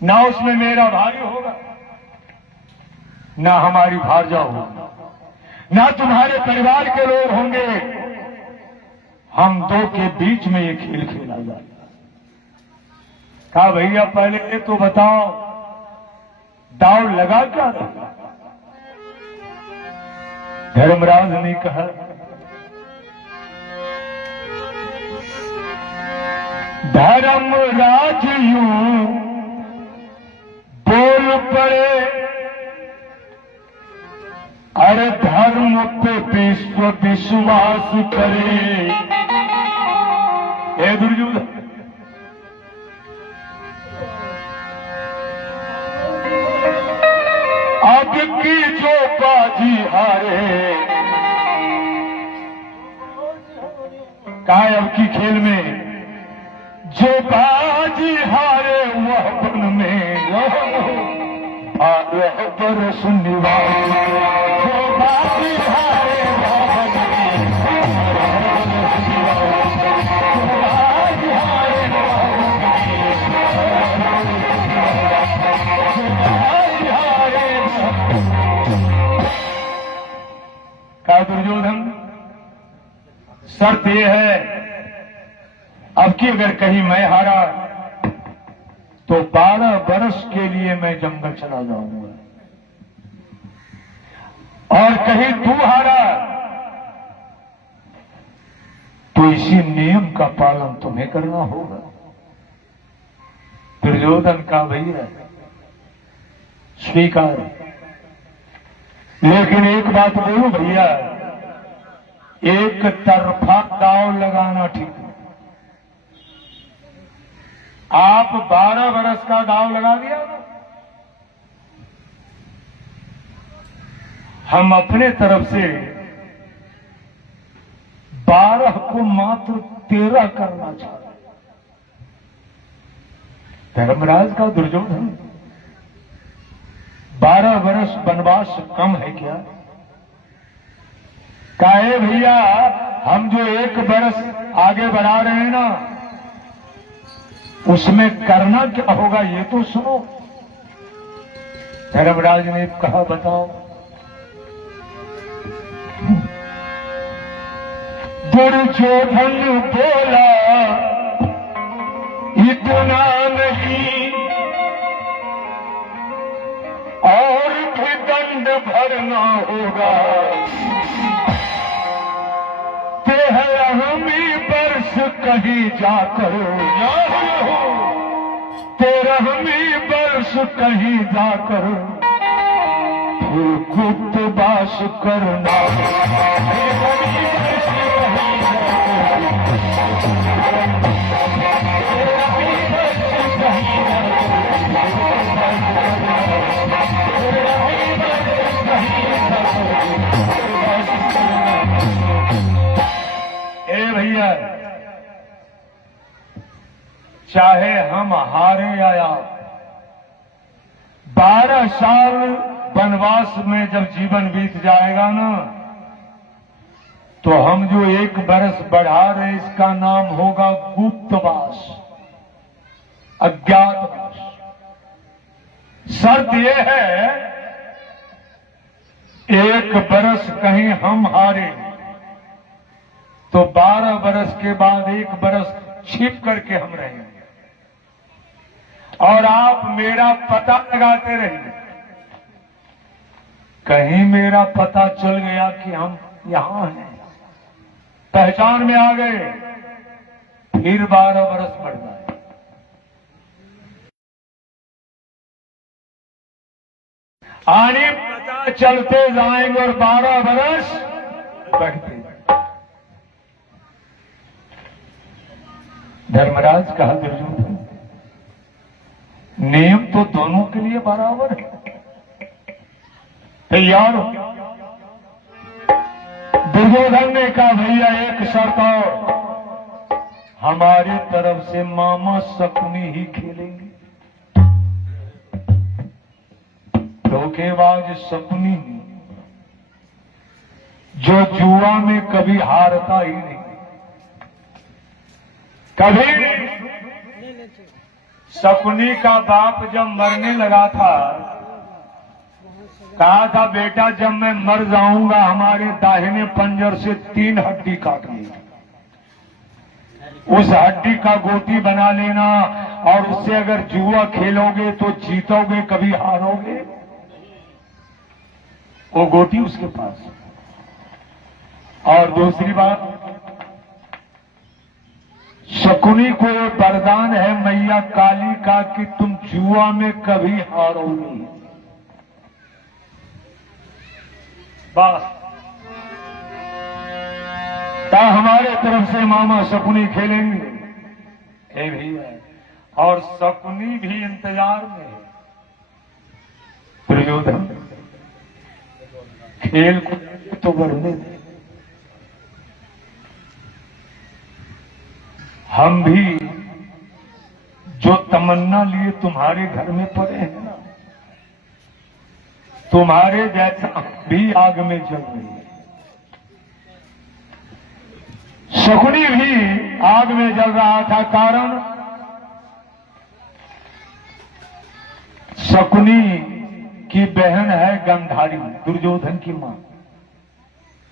ना उसमें मेरा भाई होगा, ना हमारी भार्जा होगी, ना तुम्हारे परिवार के लोग होंगे। हम दो के बीच में ये खेल खेला जाएगा। कहा भैया पहले ये तो बताओ दाव लगा क्या था? धर्मराज ने कहा धर्मराज यूं बोल पड़े, अरे धर्म पे विश्व विश्वास करे। हे दुर्योधन, अब की जो बाजी हारे, कहा अब की खेल में जो बाजी हारे वह वन में बारह बरस निवास। जो बाजी हारे वह वन में बाजी हारे का दुर्योधन, शर्त यह है अब की अगर कहीं मैं हारा तो 12 वर्ष के लिए मैं जंगल चला जाऊंगा, और कहीं तू हारा तो इसी नियम का पालन तुम्हें करना होगा। दुर्योधन का भैया स्वीकार, लेकिन एक बात बोलूं भैया, एक तरफा दांव लगाना ठीक है। आप 12 वर्ष का दांव लगा दिया ना, हम अपने तरफ से 12 को मात्र 13 करना चाहते। धर्मराज का दुर्योधन 12 वर्ष वनवास कम है क्या? काहे भैया हम जो 1 वर्ष आगे बढ़ा रहे हैं ना, उसमें करना क्या होगा ये तो सुनो। धर्मराज ने कहा बताओ। दुर्योधन बोला इतना नहीं, और भी दंड भरना होगा। 13वीं वर्ष कहीं जाकर, 13वीं वर्ष कहीं जाकर फिर गुप्तवास करना। भैया चाहे हम हारे या 12 साल वनवास में जब जीवन बीत जाएगा ना, तो हम जो 1 वर्ष बढ़ा रहे इसका नाम होगा गुप्तवास, अज्ञातवास। शर्त यह है 1 वर्ष कहीं हम हारे तो 12 वर्ष के बाद 1 वर्ष छिप करके हम रहेंगे, और आप मेरा पता लगाते रहिए। कहीं मेरा पता चल गया कि हम यहां हैं, पहचान में आ गए, फिर 12 वर्ष बढ़ जाए। आने पता चलते जाएंगे और 12 वर्ष बढ़ते। धर्मराज कहा दुर्योधन, नियम तो दोनों के लिए बराबर है, तैयार हो? दुर्योधन ने कहा भैया एक शर्त और, हमारी तरफ से मामा शकुनी ही खेलेंगे। धोखेबाज शकुनी जो जुआ में कभी हारता ही नहीं, कभी शकुनी का बाप जब मरने लगा था, कहा था बेटा जब मैं मर जाऊंगा हमारे दाहिने पंजर से 3 हड्डी काटनी, उस हड्डी का गोटी बना लेना और उससे अगर जुआ खेलोगे तो जीतोगे, कभी हारोगे। वो गोटी उसके पास। और दूसरी बात, शकुनी को वरदान है मैया काली का कि तुम जुआ में कभी हारोगे। बस ता हमारे तरफ से मामा शकुनी खेलेंगे, ये भी है। और शकुनी भी इंतजार में है। दुर्योधन खेल को तो बढ़ने दे, हम भी जो तमन्ना लिए तुम्हारे घर में पड़े हैं ना, तुम्हारे जैसा भी आग में जल रही है। शकुनी भी आग में जल रहा था, कारण शकुनी की बहन है गांधारी, दुर्योधन की मां,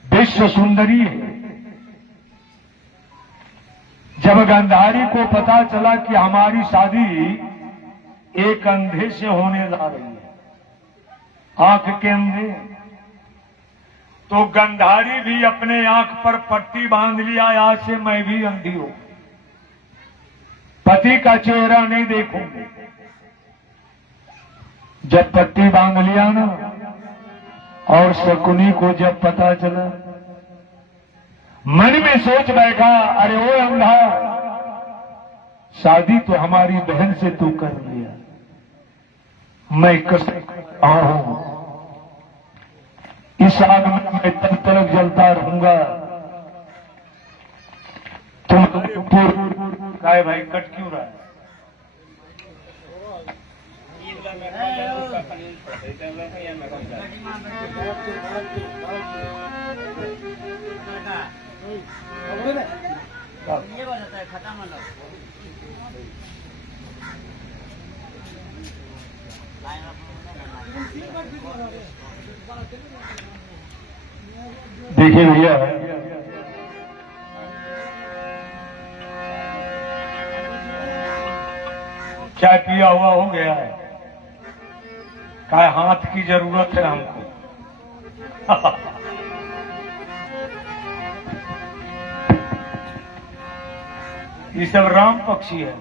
विश्व सुंदरी है। जब गांधारी को पता चला कि हमारी शादी एक अंधे से होने जा रही है, आंख के अंधे, तो गांधारी भी अपने आंख पर पट्टी बांध लिया, आज से मैं भी अंधी हूं, पति का चेहरा नहीं देखूंगी। जब पट्टी बांध लिया ना, और शकुनी को जब पता चला, मन में सोच बैठा, अरे ओ अंधा, शादी तो हमारी बहन से तू कर लिया, मैं कैसे हूं, इस आग में मैं तब तक जलता रहूंगा। तुम काय भाई कट क्यों रहा है? देखिए भैया, चाय पिया हुआ हो गया है, क्या हाथ की जरूरत है हमको। ये सब राम पक्षी है।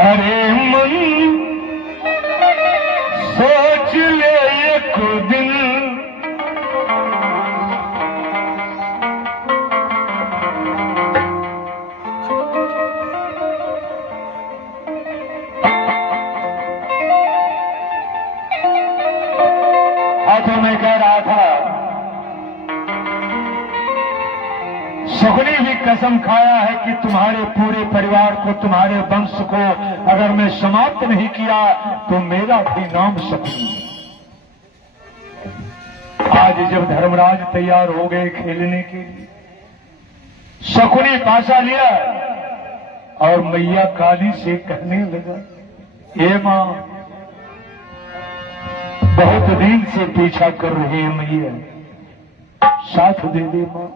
अरे मन सोच ले एक दिन, हाथों में कह रहा था, शकुनी भी कसम खाया है कि तुम्हारे पूरे परिवार को, तुम्हारे वंश को अगर मैं समाप्त नहीं किया तो मेरा भी नाम शकुनी। आज जब धर्मराज तैयार हो गए खेलने के लिए, शकुनी पासा लिया और मैया काली से कहने लगा, हे मां, बहुत दिन से पीछा कर रहे हैं मैया, साथ दे दे मां।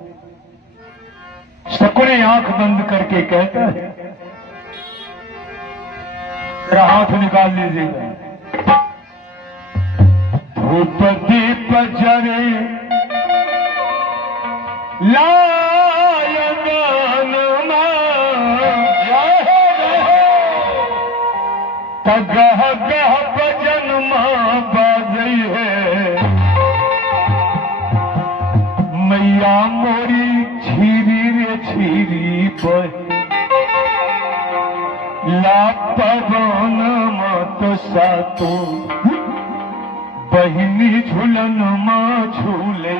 शकुनी आंख बंद करके कहता है, तेरा हाथ निकाल लीजिएगा। धूप दीप जरे लायन तगह गह भजन मां बाजई है, मैया मोरी छीरी रे छीरी बहे, ला पवन मत सातो बहिनी झूलन मां झूले।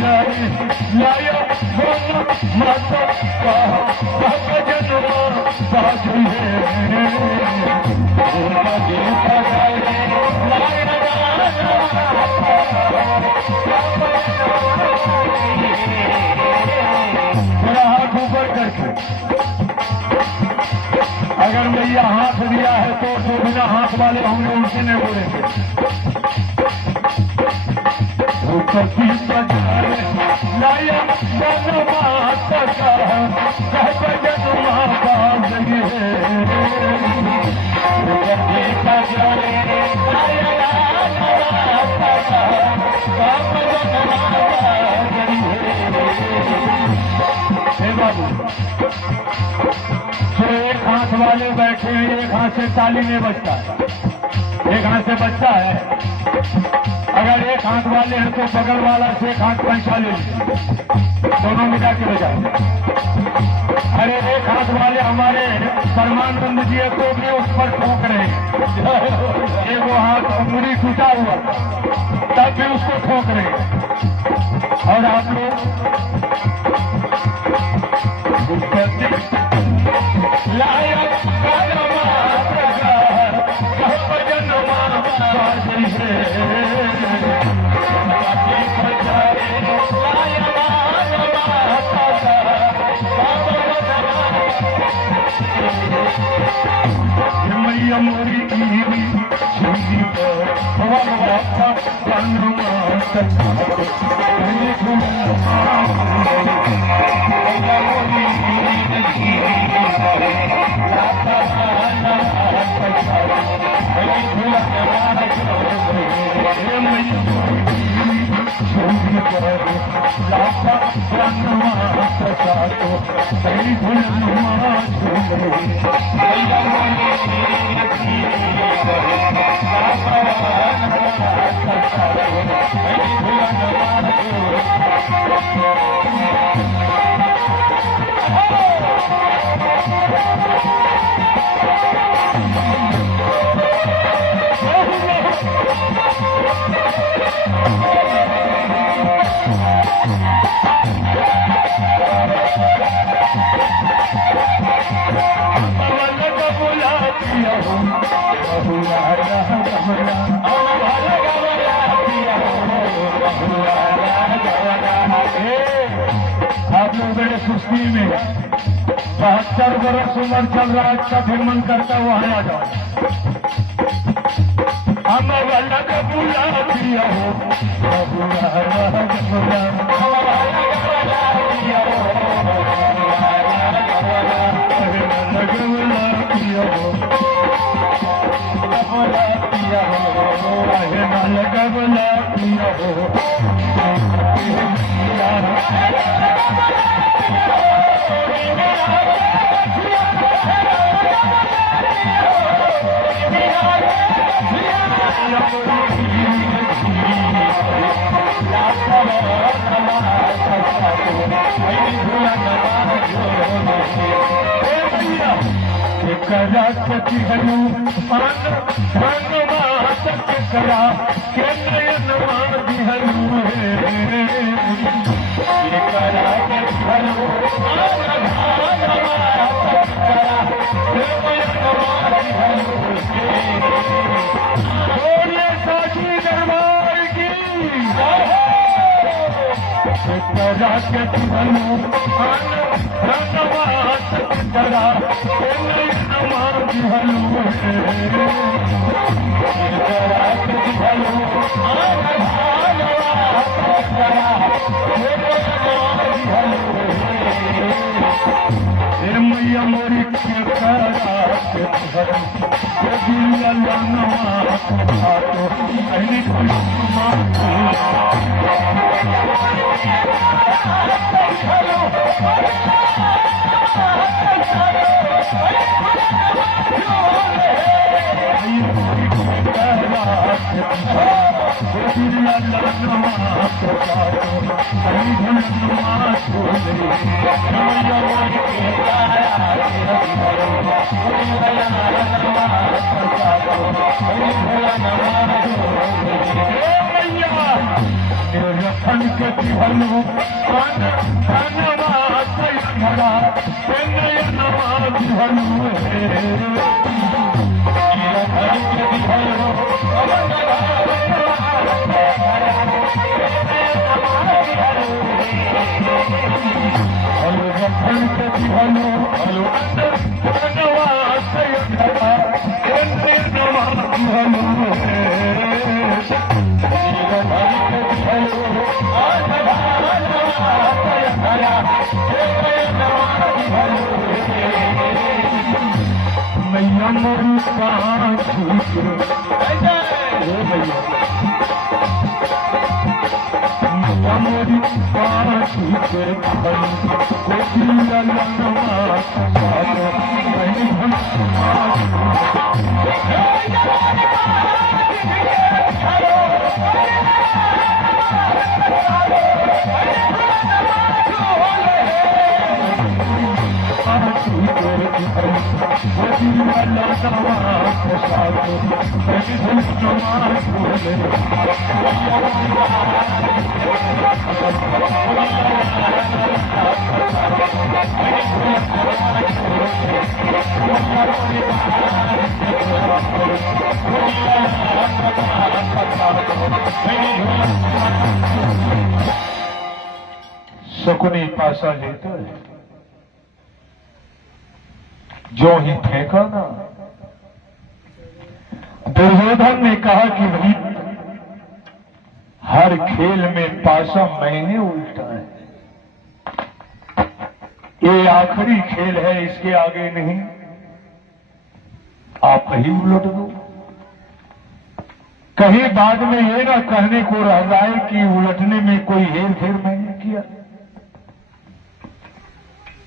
जाए लाया बोला माता जन्मा बाजी है हाथ ऊपर करके अगर मैया हाथ दिया है तो बिना हाथ वाले होंगे उनसे नहीं बोलेंगे। लाया माता बाबू जो एक हाथ वाले बैठे हैं एक हाथ से ताली नहीं बजता, एक हाथ से बजता है। अगर एक हाथ वाले हैं तो बगल वाला से एक हाथ पैसा ले दोनों मिला के बजाए। अरे एक हाथ वाले हमारे परमानंद जी को भी उस पर ठोक रहे हैं, एक वो हाथ अंगुली टूटा हुआ तब भी उसको ठोक रहे हैं। और आप लोग लाया मैया मोरी आप लोग बड़े सुस्ती में 72 वर्ष उम्र चल रहा है, अच्छा फिर मन करता वहां आ जाओ। हम अलग बुला दिया हो करा के नयन मान दिहलू साची दरबार की करा के दिहलू करा मैया मोरी के रतन के दिहलो धन्यवाद भरा नवाज दिहलो रतन के दिहलो रतन के दिहलो धन्यवाद भरा नवाज दिहलो मैया मोरी पाँच मैया मोरी पाँच शकुनी पासा लेकर जो ही फेंका ना, दुर्योधन ने कहा कि भाई हर खेल में पासा मैंने उल्टा है, ये आखिरी खेल है, इसके आगे नहीं, आप ही उलट दो। कहीं बाद में ये ना कहने को रह जाए कि उलटने में कोई हेर फेर मैंने किया।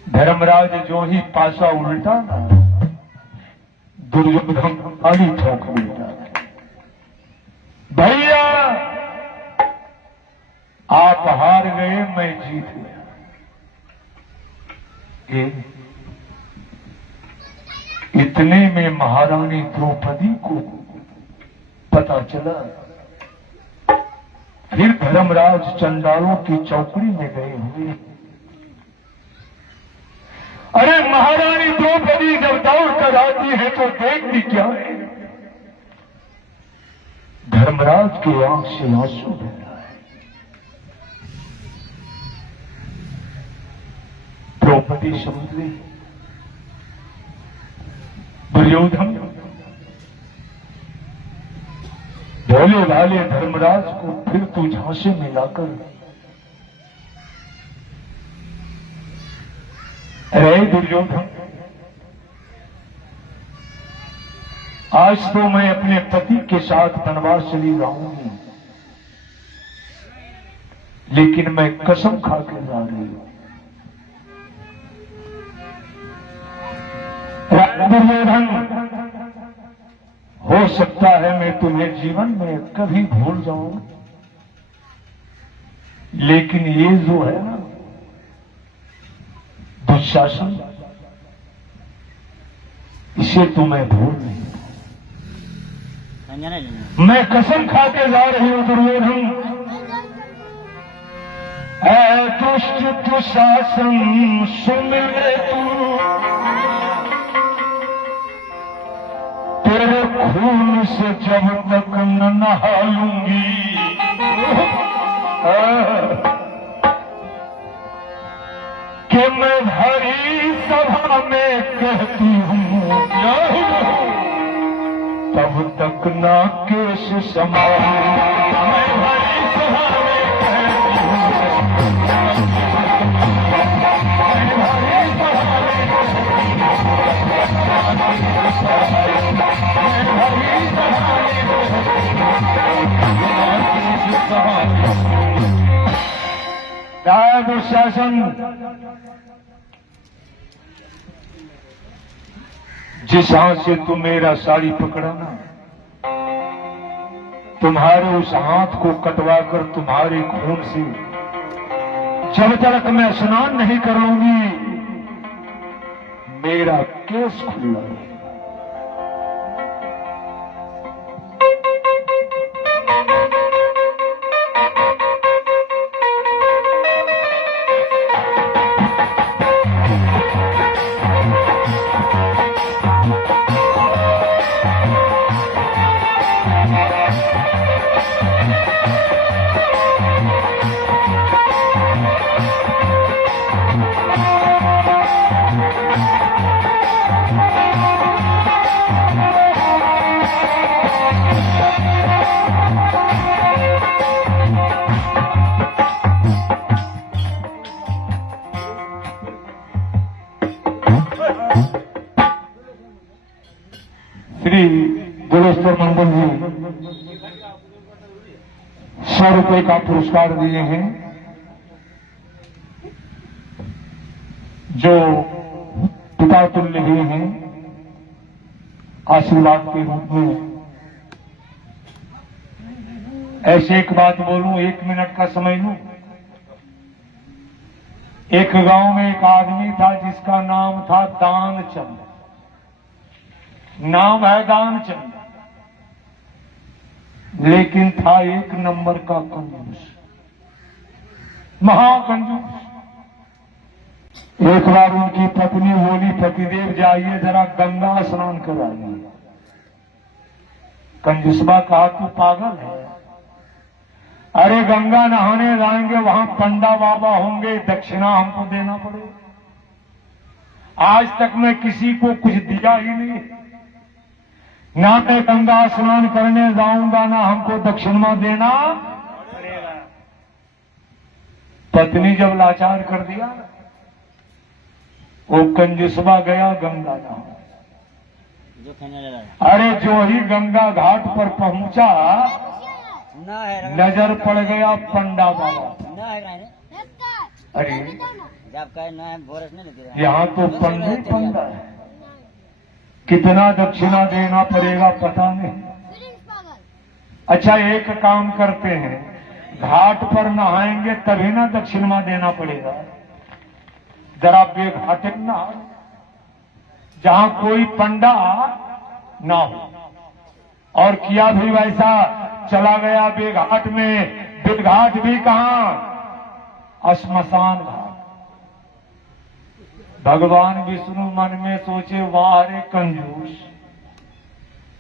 धर्मराज जो ही पासा उल्टा ना, दुर्योधन आड़ी ठोक उल्टा। भैया आप हार गए, मैं जीत गया। इतने में महारानी द्रौपदी को पता चला। फिर धर्मराज चंडालों की चौकड़ी में गए हुए। अरे महारानी द्रौपदी जब दौड़ कर आती है तो देखती क्या है? धर्मराज की आंख से आंसू बह रहा है। द्रौपदी समझ गई। दुर्योधन भोले भाले धर्मराज को फिर तू झांसे में लाकर अरे दुर्योधन, आज तो मैं अपने पति के साथ वनवास चली जाऊंगी, लेकिन मैं कसम खाकर जा रही हूं। दुर्योधन, हो सकता है मैं तुम्हें जीवन में कभी भूल जाऊं, लेकिन ये जो है ना दुशासन, इसे तो मैं भूल नहीं। मैं कसम खाके जा रही हूं दुर्योधन, ऐ दुष्ट दुशासन सुन ले तू, तेरे खून से जब तक न नहा लूंगी, कि मैं भरी सभा में कहती हूँ तब तक ना केश संभालूं। मैं भरी सभा में कहती हूँ, मैं भरी सभा में दुशासन, जिस हाथ से तुम मेरा साड़ी पकड़ा ना, तुम्हारे उस हाथ को कटवाकर तुम्हारे खून से जब तक मैं स्नान नहीं कर लूंगी मेरा केस खुला है। श्री गुलेश्वर मंडल जी 100 रुपए का पुरस्कार दिए हैं, जो पिता तुल्य भी हैं, आशीर्वाद के रूप में। ऐसे एक बात बोलूं, 1 मिनट का समय लूं। एक गांव में एक आदमी था जिसका नाम था दानचंद। नाम है दानचंद, लेकिन था 1 नंबर का कंजूस, महाकंजूस। एक बार उनकी पत्नी बोली, पतिदेव जाइए जरा गंगा स्नान कराइए। कंजूसबा कहा, तू पागल है? अरे गंगा नहाने जाएंगे, वहां पंडा बाबा होंगे, दक्षिणा हमको देना पड़ेगा। आज तक मैं किसी को कुछ दिया ही नहीं, ना मैं गंगा स्नान करने जाऊंगा, ना हमको दक्षिणा देना पड़ेगा। पत्नी जब लाचार कर दिया, वो कंजूसबा गया गंगा नहा। अरे जो ही गंगा घाट पर पहुंचा, नजर पड़ गया पंडा बाबा। अरे यहाँ तो पंडे पंडा है, कितना दक्षिणा देना पड़ेगा पता नहीं। अच्छा एक काम करते हैं, घाट पर नहाएंगे तभी ना दक्षिणा देना पड़ेगा। जरा बेघाटे ना, जहां कोई पंडा ना हो। और किया भी वैसा, चला गया बेघाट में। बेघाट भी कहां? श्मशान घाट। भगवान विष्णु मन में सोचे, वाह रे कंजूस,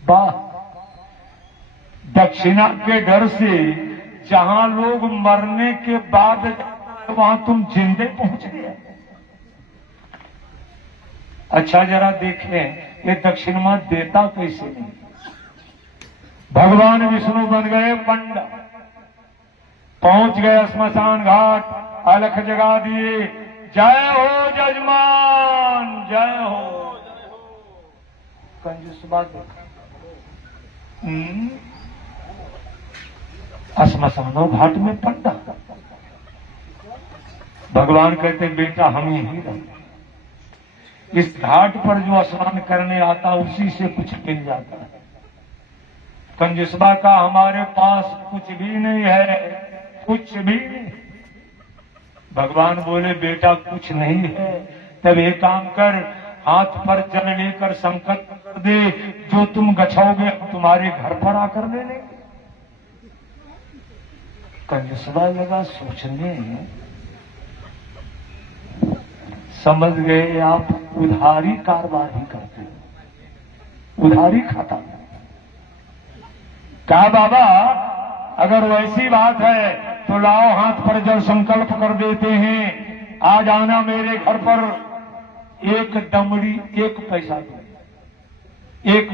वाह। दक्षिणा के डर से जहां लोग मरने के बाद वहां तुम जिंदे पहुंच गए। अच्छा जरा देखें ये दक्षिणा देता कैसे नहीं। भगवान विष्णु बन गए पंडा, पहुंच गए श्मशान घाट, अलख जगा दिए, जय हो जजमान, जय हो। कंजूस बात श्मशानो घाट में पंडा। भगवान कहते, बेटा हम यही रहे। इस घाट पर जो स्नान करने आता उसी से कुछ मिल जाता है। कंजूसबा का हमारे पास कुछ भी नहीं है, कुछ भी नहीं। भगवान बोले, बेटा कुछ नहीं है, तब एक काम कर, हाथ पर जल लेकर संकल्प कर दे, जो तुम गछोगे तुम्हारे घर पर आकर ले लेंगे। कंजूसबा लगा सोचने, समझ गए आप उधारी कारोबार ही करते हो, उधारी खाता। कहा बाबा अगर वैसी बात है तो लाओ हाथ पर जल संकल्प कर देते हैं, आज आना मेरे घर पर, 1 दमड़ी 1 पैसा दो। 1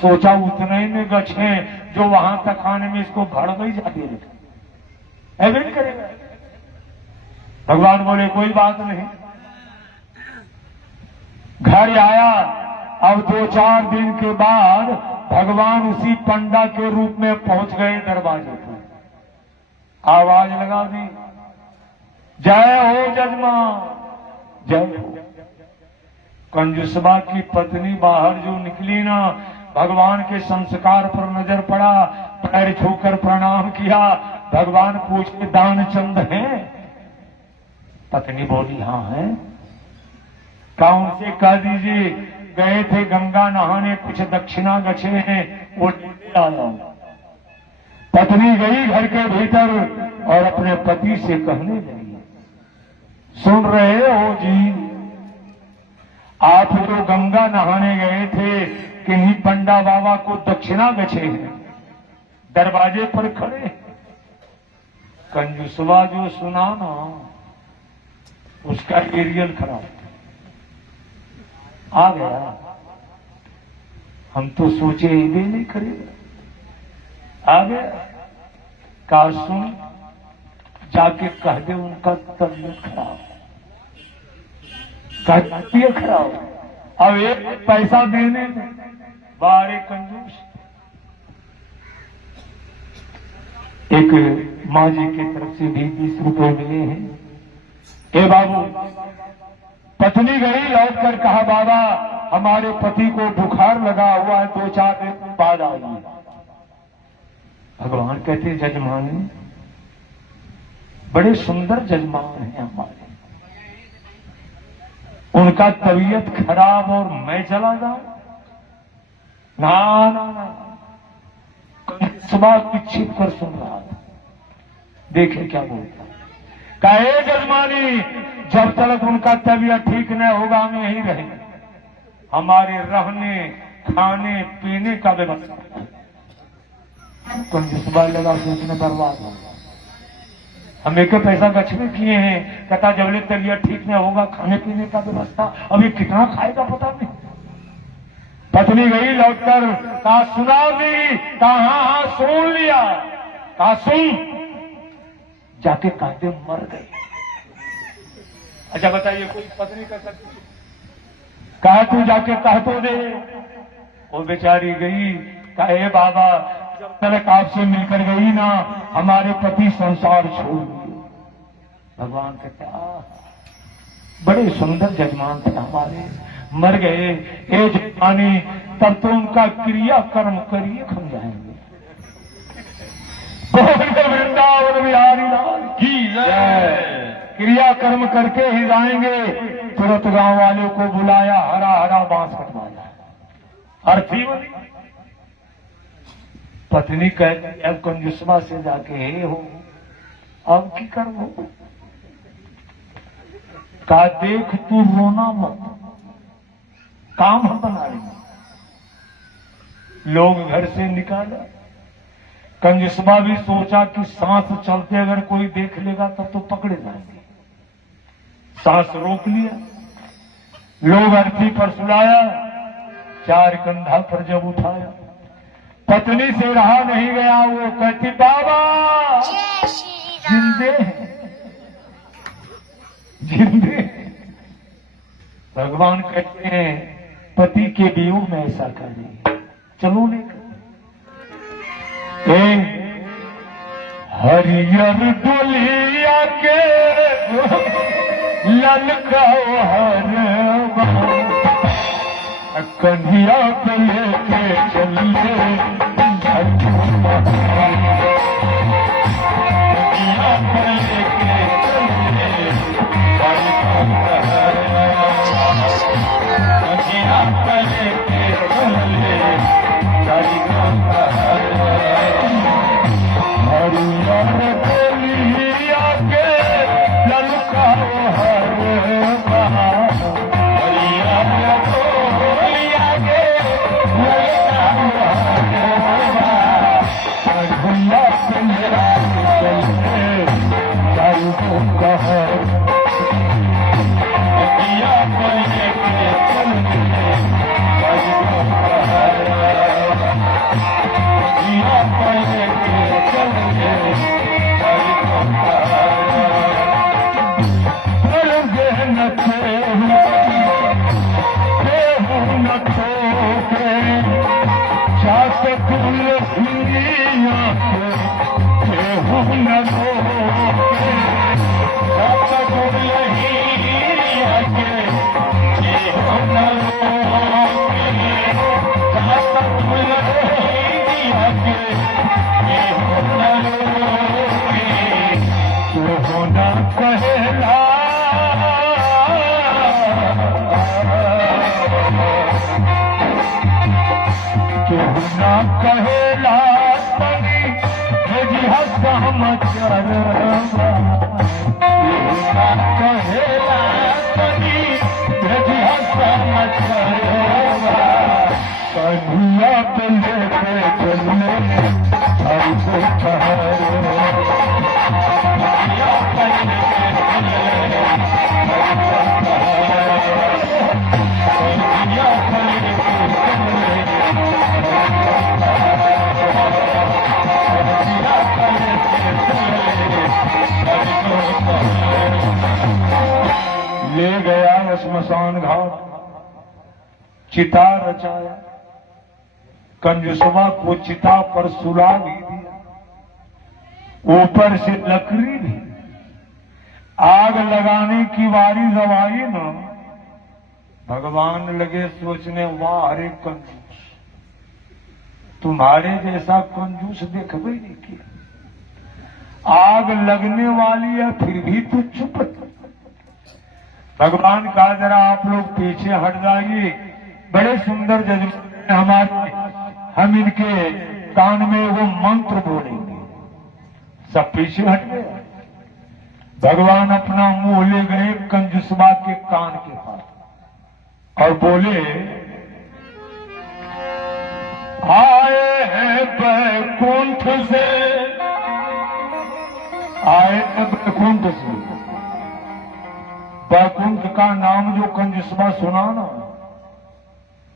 सोचा उतने में गछे जो वहां तक आने में इसको भड़ गई जाती है, नहीं करेगा। भगवान बोले कोई बात नहीं। घर आया, अब 2-4 दिन के बाद भगवान उसी पंडा के रूप में पहुंच गए दरवाजे पर। आवाज लगा दी, जय हो जजमान, जय हो। कंजूसबा की पत्नी बाहर जो निकली ना, भगवान के संस्कार पर नजर पड़ा, पैर छूकर प्रणाम किया। भगवान पूछे, दानचंद हैं? पत्नी बोली, हाँ है। कहा उनसे कह दीजिए गए थे गंगा नहाने, कुछ दक्षिणा गछे हैं, वो लेते आया। पत्नी गई घर के भीतर और अपने पति से कहने लगी, सुन रहे हो जी, आप जो गंगा नहाने गए थे, किन्हीं पंडा बाबा को दक्षिणा गछे हैं, दरवाजे पर खड़े। कंजूसबा जो सुना ना, उसका एरियल खराब आ गया। हम तो सोचे ही भी नहीं करेगा, आ गया। का सुन, जाके कह दे उनका तबीयत खराब, तबीयत खराब। अब एक पैसा देने बारे कंजूस। एक माँ जी की तरफ से भी 20 रुपए मिले हैं। ए बाबू, पत्नी गई, लौट कर कहा बाबा हमारे पति को बुखार लगा हुआ है, 2-4 दिन बाद आइए। भगवान कहते जजमान बड़े सुंदर जजमान हैं हमारे, उनका तबीयत खराब और मैं चला जाऊं? ना ना ना, सुबह की छिप कर सुन रहा था, देखे क्या बोलता। कहे जजमानी जब तक उनका तबीयत ठीक न होगा हम यहीं रहेंगे, हमारे रहने खाने पीने का व्यवस्था। कंजूसबा लगा सोचने बर्बाद हो, हम एक पैसा गछ में किए हैं, कहता जबले तबीयत ठीक नहीं होगा खाने पीने का व्यवस्था, अभी कितना खाएगा पता नहीं। पत्नी गई लौटकर, कहा सुना दी, कहा हाँ सुन लिया, कहा सुन, जाके कहते मर गए। अच्छा बताइए कोई पत्नी कर सकती? कहा तू जाके कह तो दे। वो बेचारी गई, कहे बाबा जब तक आपसे मिलकर गई ना हमारे पति संसार छोड़ दिए। भगवान कहते बड़े सुंदर जजमान थे हमारे, मर गए। ए जजमानी तब तो उनका क्रिया कर्म करिए खम जाएंगे। वृंदावन बिहारी लाल की जय। क्रिया कर्म करके ही जाएंगे। तुरंत गांव वालों को बुलाया, हरा हरा बांस कटवाया, अर्थी बनी। पत्नी कहती अब कंजूसबा से जाके हे हो अब की कर वो, का देख तू रोना मत, काम हम बना लेंगे। लोग घर से निकाला। कंजूसबा भी सोचा कि सांस चलते अगर कोई देख लेगा तब तो पकड़े जाएंगे, सांस रोक लिया। लोग अर्थी पर सुलाया, 4 कंधा पर जब उठाया, पत्नी से रहा नहीं गया। वो कहती बाबा जिंदे हैं, जिंदे हैं। भगवान कहते हैं पति के वियोग में ऐसा करे, चलो लेकर हरियर डोलिया के ललकाओ हरवा, कन्हिया पे लेके चलिए कन्हिया पे लेके चलिए कन्हिया पे लेके चलिए हरियर डोलिया के ललकाओ हरवा, हरियर डोलिया के ललकाओ हरवा, कन्हैया पे लेके चलिए चारों कहर, कन्हैया पे लेके चलिए चारों कहर, कन्हैया पे लेके चलिए चारों कहर। न ठोके छात कुल हिंदिया न रोके, छात कुल हिंदिया न रोके, छात कुल हिंदिया न रोके, तो न कहला ना कहेला तनी भेजी समाचार, ना कहेला तनी भेजी समाचार, कन्हैया पे लेके चलिए चारों कहर, कन्हैया पे लेके चलिए चारों कहर, कन्हैया पे लेके चलिए ले गया स्मशान घाट। चिता रचाया, कंजूसवा को चिता पर सुला भी दिया, ऊपर से लकड़ी भी। आग लगाने की बारी जब आई ना, भगवान लगे सोचने, वाह अरे कंजूस, तुम्हारे जैसा कंजूस देखबे नहीं किया। आग लगने वाली है फिर भी तू चुप। भगवान कहा जरा आप लोग पीछे हट जाइए, बड़े सुंदर जजमान हमारे, हम इनके कान में वो मंत्र बोलेंगे। सब पीछे हट गए। भगवान अपना मुंह ले गए कंजूसबा के कान के पास और बोले, आए हैं बैकुंठ से, आए हैं बैकुंठ से। बैकुंठ का नाम जो कंजूसबा सुना ना,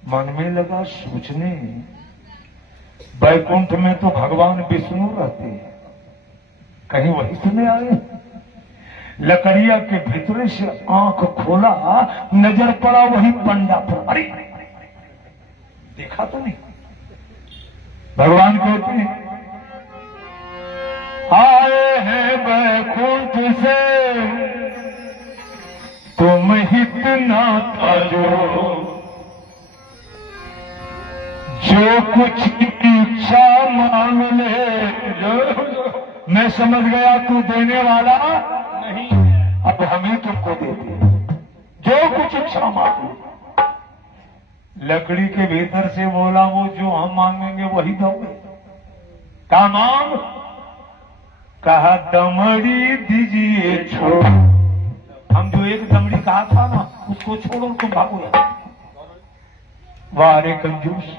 मन में लगा सोचने, बैकुंठ में तो भगवान विष्णु रहते हैं, कहीं वही सुने आए। लकड़िया के भीतर से आंख खोला, नजर पड़ा वही पंडा पर। अरे देखा तो नहीं। भगवान कहते हैं, आए हैं बैकुंठ से, तुम इतना था जो कुछ इच्छा मांग ले। मैं समझ गया तू देने वाला नहीं, अब हम ही तुमको देते, जो कुछ इच्छा मांगो। लकड़ी के भीतर से बोला, वो जो हम मांगेंगे वही दोगे। का मांग? कहा दमड़ी दीजिए छोड़। हम जो एक दमड़ी कहा था ना, उसको छोड़ो, तुम भागो यार। वाह रे कंजूस,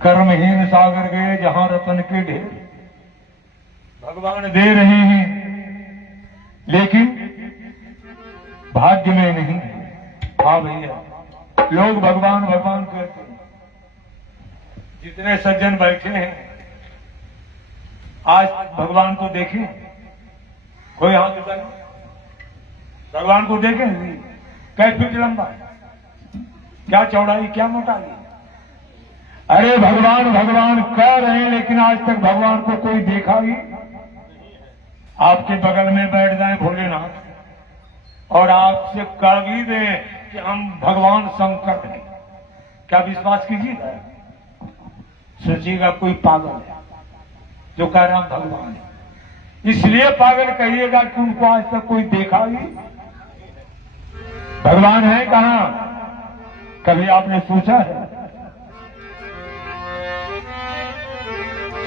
कर्महीन सागर गए जहां रतन के ढेर। भगवान दे रहे हैं लेकिन भाग्य में नहीं। हाँ भैया, लोग भगवान भगवान कहते हैं। जितने सज्जन बैठे हैं आज भगवान को देखें, कोई हाथ उठाए, भगवान को देखें। कै फीट लंबा, क्या चौड़ाई, क्या मोटाई। अरे भगवान भगवान कह रहे हैं लेकिन आज तक भगवान को कोई देखा ही। आपके बगल में बैठ जाए भोलेनाथ और आपसे कह भी दें कि हम भगवान शंकर हैं, क्या विश्वास कीजिएगा? सोचिएगा कोई पागल है जो कह रहा हम भगवान है। इसलिए पागल कहिएगा कि उनको आज तक कोई देखा ही। भगवान है कहां, कभी आपने सोचा है?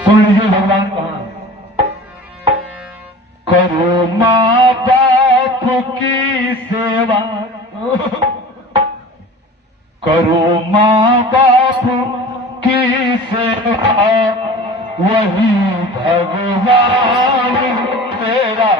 सुन लीजिए भगवान कहां। करो माँ बाप की सेवा, करो माँ बाप की सेवा, वही भगवान तेरा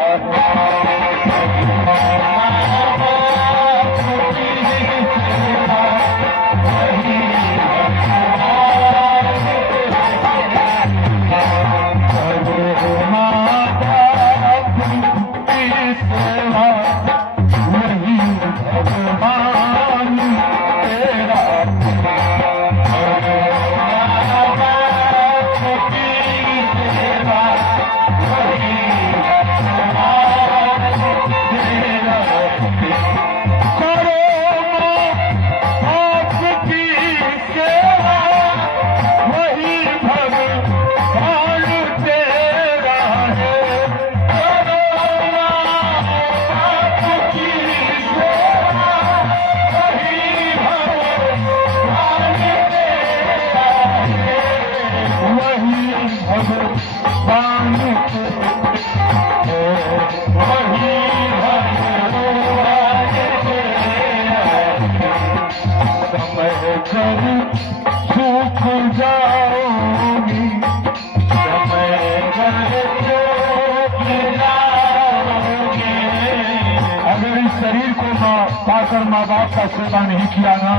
पाकर माँ बाप का सेवा नहीं किया ना,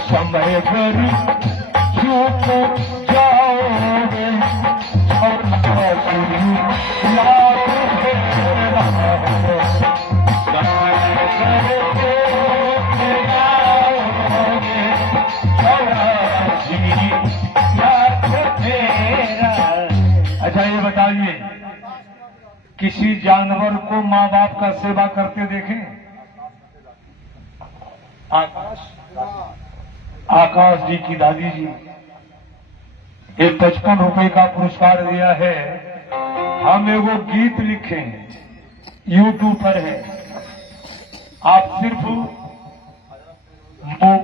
समय पर चूक जाओगे और समय किसी जानवर को माँ बाप का सेवा करते देखें? आकाश जी की दादी जी एक 55 रुपए का पुरस्कार दिया है। हम एगो गीत लिखे हैं, यूट्यूब पर है, आप सिर्फ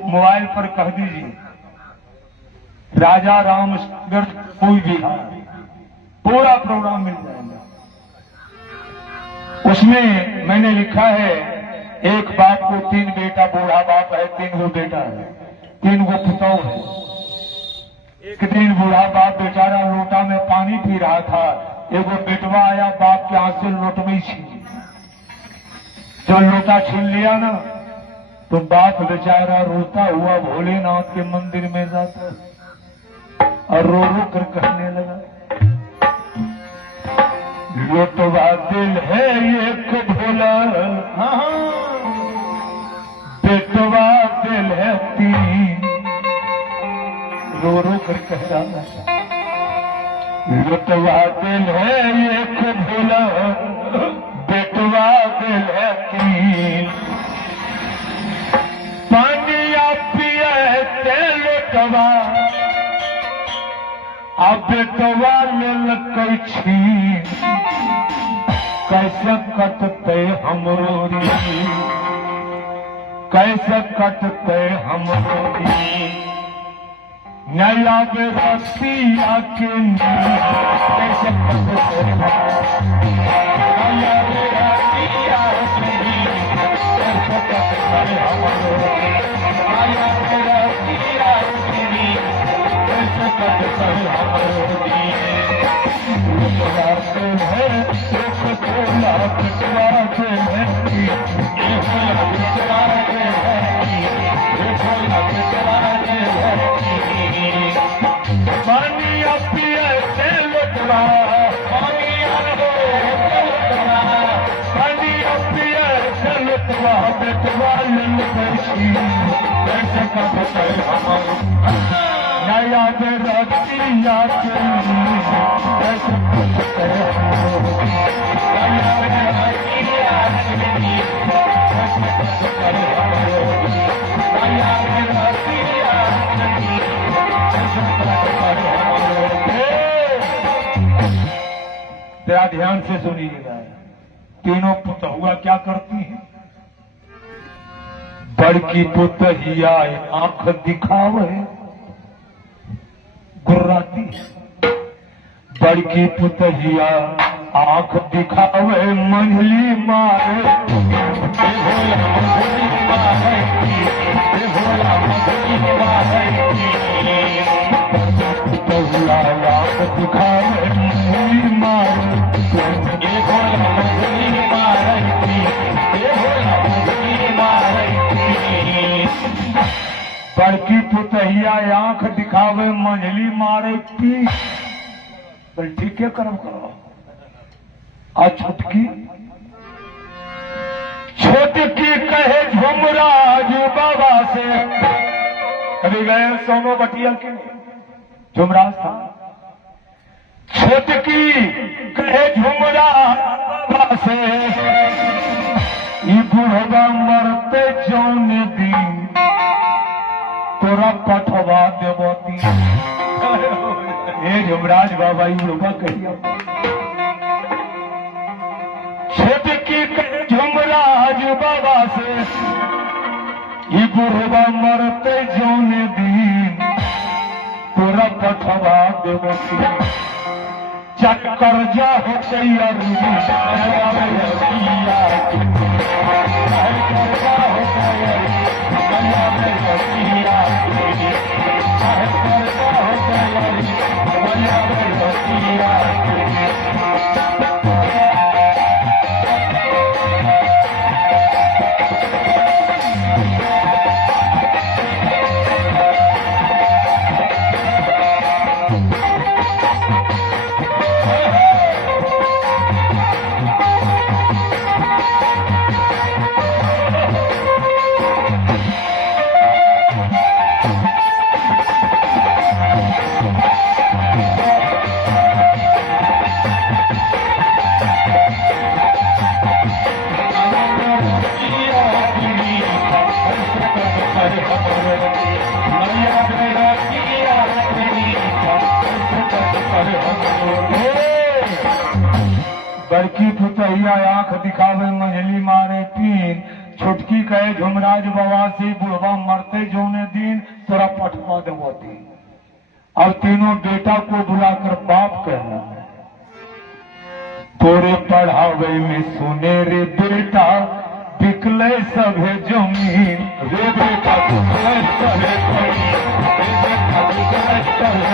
मोबाइल पर कह दीजिए राजा राम सागर कोई भी, पूरा प्रोग्राम मिल जाएगा। उसमें मैंने लिखा है एक बाप को 3 बेटा, बूढ़ा बाप है, 3 गो बेटा है, 3 गो पुतौ है। एक दिन बूढ़ा बाप बेचारा लोटा में पानी पी रहा था, एगो बेटवा आया, बाप के हाथ से लोटमी छीन, जो लोटा छीन लिया ना तो बाप बेचारा रोता हुआ भोलेनाथ के मंदिर में जाता और रो रो कर कहने लगा, लोटवा दिल है एक भोला, बेटवा दिल है 3, रो रो कर कह रहा है, लोटवा दिल है एक भोला, बेटवा दिल है 3, पानिया पिए ते लोटवा, आ बेटवा ले छीन, कैसे कटते हमरो नींद, कैसे कटते हमरो नींद, नया बेरतिया के नींद, कैसे कटते नया बेरतिया के नींद, कैसे कटते हमरो नया बेरतिया के नींद, कैसे कटते हमरो नींद, लोटवा दिल है एक भोला, बेटवा दिल है 3, ये भोला बेटवा दिल है 3, ये भोला बेटवा दिल है 3, पानिया पिए ते लोटवा, पानिया हो लोटवा, पानिया पिए ते लोटवा, बेटवा ले छीन, कैसे कटते हमरो नया बेरतिया के नींद, कैसे कटते हमरो नया बेरतिया के नींद, कैसे कटते हमरो नया बेरतिया के नींद, कैसे कटते हमरो। जरा ध्यान से सुनिएगा, तीनों पुतहुआ क्या करती हैं? बड़की पुतहिया आंख दिखावे गुर्राती, बड़की पुतहिया आंख दिखावे मंझली मारे, भोला मंझली मारे, भोला मंझली मारे, पुतहिया आंख दिखावे मंझली मारे, भोला मंझली मारे, भोला मंझली मारे, बड़की पुतहिया आंख दिखावे मंझली मारे पी, ठीक है कर्म करो। आ छुटकी छोटकी कहे झुमराज बाबा से, कभी गए सोनो बटिया के झुमराज था, छोटकी कहे झुमराज बाबा से, ये बुढ़वा मरते जौन दिन तोरा पठवा देवती, झुमराज बाबा बुढ़वा कहिया, छोटकी झुमराज बाबा से, ये बुढ़वा मरते जौन दिन तोरा पठवा देवती, चक्कर जा होते बड़की पुतैया आंख दिखावे मंझली मारे पीन, छुटकी कहे झुमराज बवासी बुढ़वा मरते जोने दिन तोरा पठवा देवती। और तीनों बेटा को बुलाकर बाप कह रहा है, तोरे पढ़ावे में सुने रे बेटा बिकले सभे जमीन, रे बेटा बिकले सभे जमीन, रे बेटा बिकले सभे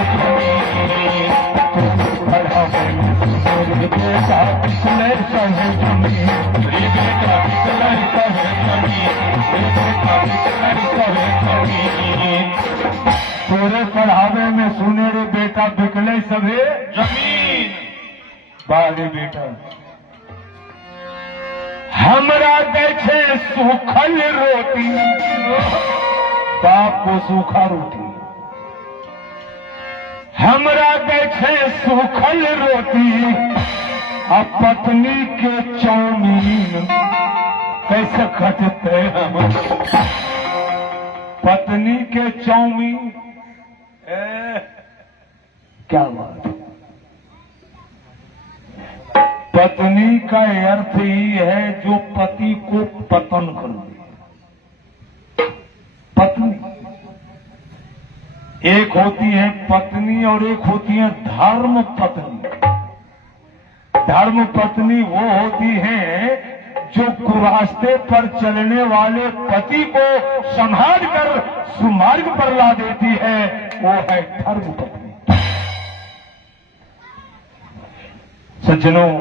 जमीन, पढ़ावे में सुने रे बेटा बिकले सभे जमीन, रे बेटा बिकले सभे जमीन, रे बेटा बिकले सभे जमीन, तोरे पढ़ावे में सुने रे बेटा बिकले सभे जमीन। बारे बेटा हमरा देखे सूखल रोटी, बाप को सूखा रोटी, हमरा देखे सूखल रोटी, अब पत्नी के चौमीन कैसे खटते हम, पत्नी के चौमीन। क्या बात, पत्नी का अर्थ ही है जो पति को पतन कर दे। पत्नी एक होती है पत्नी और एक होती है धर्म पत्नी। धर्म पत्नी वो होती है जो कुरास्ते पर चलने वाले पति को संभाल कर सुमार्ग पर ला देती है, वो है धर्म पत्नी। सज्जनों,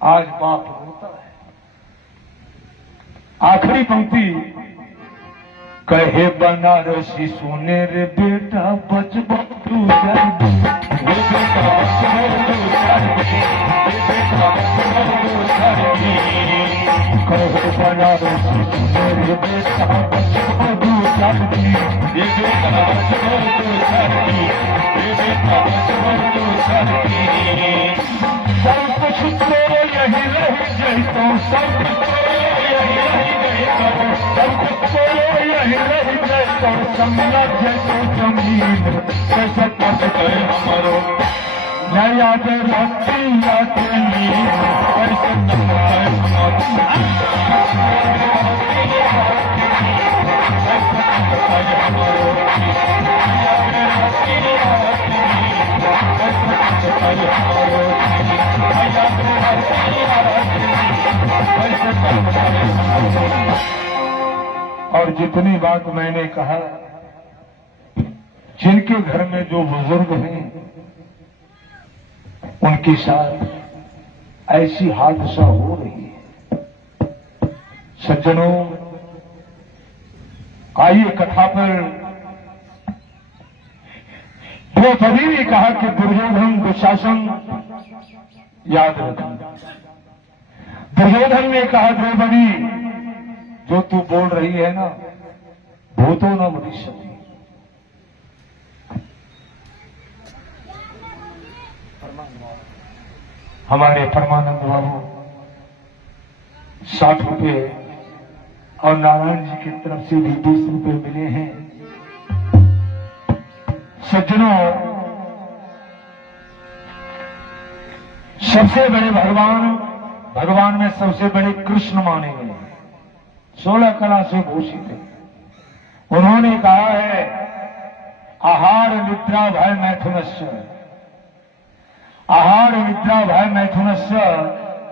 आज बाप रोता है। आखिरी पंक्ति, कहे बनारसी सुने रे बेटा बचबो तू जल्दी, रे बेटा बचबो तू जल्दी, रे बेटा बचबो तू जल्दी, कहे बनारसी सुने रे बेटा बचबो तू जल्दी, रे बेटा बचबो तू जल्दी, रे बेटा बचबो तू जल्दी। सब कुछ तेरे यही रह जैतो, सब कुछ तेरे यही रह जैतो, सब कुछ तेरे यही रह जैतो, समझा जैतो जमीन कैसे पकड़े हमारो, न याद रखती याद लिए कैसे पकड़े और जितनी बात मैंने कहा, जिनके घर में जो बुजुर्ग हैं उनके साथ ऐसी हादसा हो रही है। सज्जनों, आइए कथा पर। द्रौपदी ने कहा कि दुर्योधन दुशासन याद रखना। दुर्योधन ने कहा, द्रौपदी जो तू बोल रही है ना, भूतो न भविष्यति। हमारे परमानंद बाबू 60 रुपए और नारायण जी की तरफ से भी 20 रुपए मिले हैं। सज्जनों, सबसे बड़े भगवान में सबसे बड़े कृष्ण माने गए, 16 कला से भूषित है। उन्होंने कहा है, आहार निद्रा भय मैथुनस्य, आहार निद्रा भय मैथुनस्य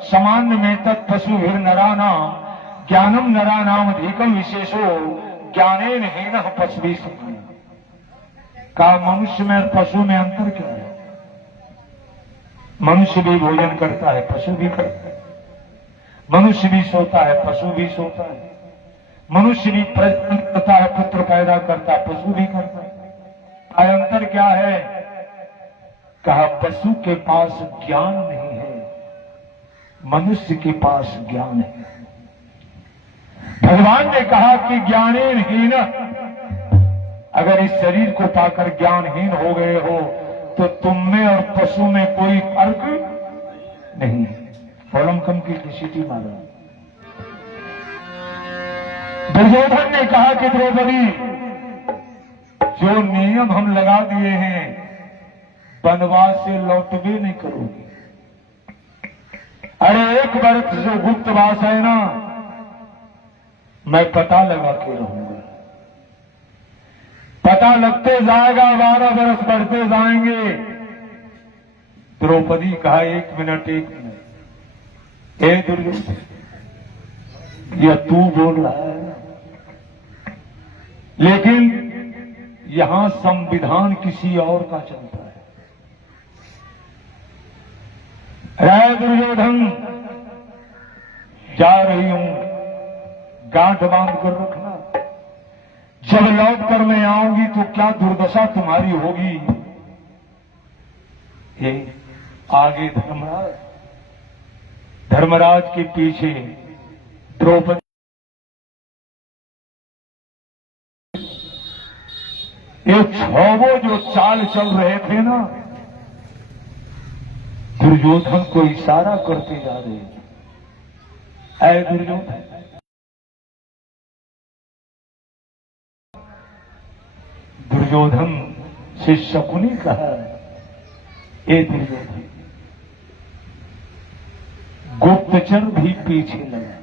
सामान्य में तत् पशुभिर नरानाम ज्ञानम नरानाम अधिकम विशेषो ज्ञानेन हीनः पशुभिः समः। का मनुष्य में और पशु में अंतर क्या है? मनुष्य भी भोजन करता है, पशु भी करता है। मनुष्य भी सोता है, पशु भी सोता है। मनुष्य भी प्रजनन करता है, पुत्र पैदा करता है, पशु भी करता है। अंतर क्या है? कहा, पशु के पास ज्ञान नहीं है, मनुष्य के पास ज्ञान है। भगवान ने कहा कि ज्ञानेन हीन, अगर इस शरीर को पाकर ज्ञानहीन हो गए हो तो तुम में और पशु में कोई फर्क नहीं है। फॉलमकम की सीटी मारा। दुर्योधन ने कहा कि द्रौपदी, जो नियम हम लगा दिए हैं, वनवास से लौटबे नहीं करोगे। अरे एक वर्ष जो गुप्तवास है ना, मैं पता लगा के रहूंगा। पता लगते जाएगा, 12 वर्ष बढ़ते जाएंगे। द्रौपदी कहा, 1 मिनट 1 मिनट। हे दुर्योधन, यह तू बोल रहा है, लेकिन यहां संविधान किसी और का चलता है। राय दुर्योधन, जा रही हूं, गांठ बांध कर रखना। जब लौट कर मैं आऊंगी तो क्या दुर्दशा तुम्हारी होगी। ये आगे धर्मराज, धर्मराज के पीछे द्रौपदी। ये छो जो चाल चल रहे थे ना, दुर्योधन को इशारा करते जा रहे हैं। ऐ दुर्योधन, दुर्योधन से शकुनी कहा, ए दुर्योधन, गुप्तचर भी पीछे लगा